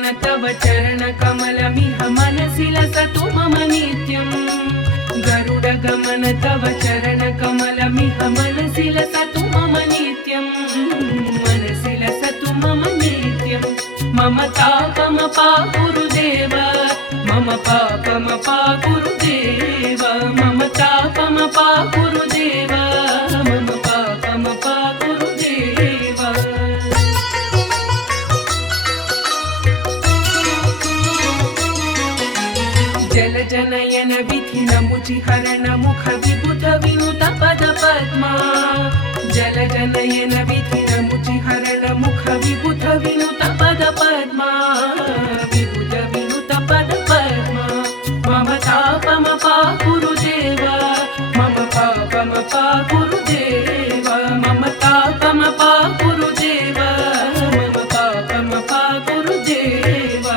गरुडगमन तव चरणकमलमिह मनसि लसतु मम नित्यम् गरुडगमन तव चरणकमलमिह मनसि लसतु मम नित्यम् मनसि लसतु मम नित्यम् मम तापमपा गुरुदेव मम पापमपा गुरुदेव मम तापमपा गुरुदेव मम पापमपा गुरुदेव जलजनयन विधिनमुचिहरण मुख विबुध विनुत पद पद्मा जलजनयन विधिनमुचिहरण मुख विबुध विनुत पद पद्मा विबुध विनुत पद पद्मा मम तापमपा गुरुदेव मम पापमपा गुरुदेव मम तापमपा गुरुदेव मम पापमपा गुरुदेव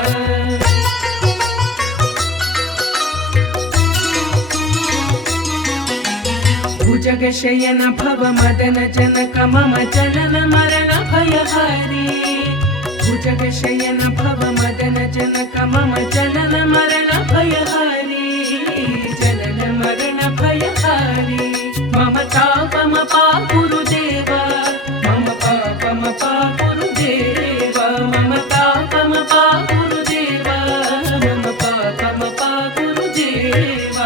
भुजगशयन भव मदन जनक मम जनन मरण भयहारी भुजगशयन भव मदन जनक मम जनन मरण भयहारी जनन मरण भयहारी मम तापमपा गुरुदेव मम पापमपा गुरुदेव मम तापमपा गुरुदेव मम पापमपा गुरुदेव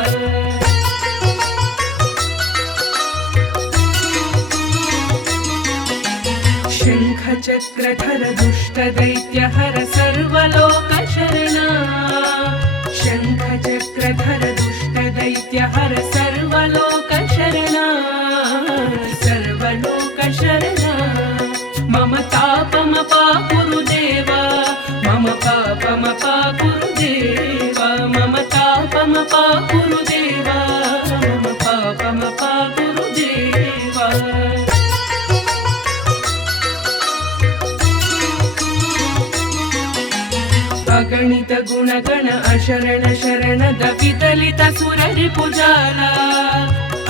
शङ्खचक्रधर दुष्टदैत्यहर सर्वलोकशरणा शङ्खचक्रधर दुष्टदैत्यहर सर्वलोकशरणा सर्वलोकशरणा मम तापमपा गुरुदेव मम पापमपा गुरुदेव मम तापमपा गुरुदेव मम पापमपा गुरुदेव अगणित गुणगण अशरण शरण दपितलित सुररिपुजाला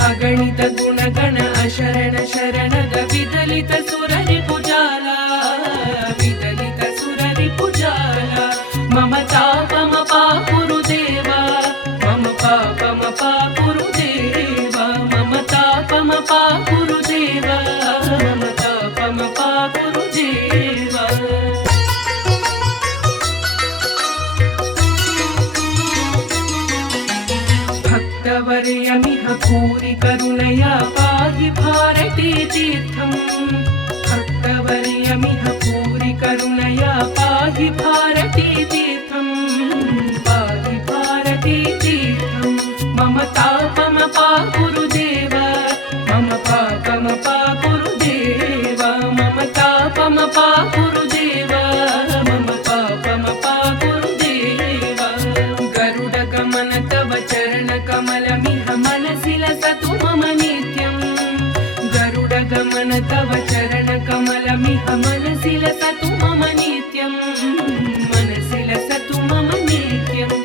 अगणित गुणगण अशरण शरण दपितलित सुररिपुजाला विदलित सुररिपुजाला मम तापमपा गुरुदेव मम पापमपा गुरुदेव मम तापमपा गुरुदेव मम तापमपा गुरुदेव भक्तवर्यमिह भूरि करुणया पाहि भारती तीर्थम् भक्तवर्यमिह भूरि करुणया पाहि भारती तीर्थम् पाहि भारती तीर्थम् मम तापमपा गुरुदेव मम पापमपा गुरुदेव मम तापमपा गुरुदेव मम पापमपा गुरुदेव गरुडगमन तव चरणकमलमिह मनसि लसतु मम नित्यम् गरुडगमन तव चरणकमलमिह मनसि लसतु मम नित्यम् मनसि लसतु मम नित्यम्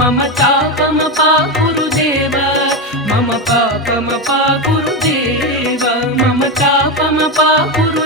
मम तापमपा गुरुदेव मम पापमपा गुरुदेव मम तापमपा गुरुदेव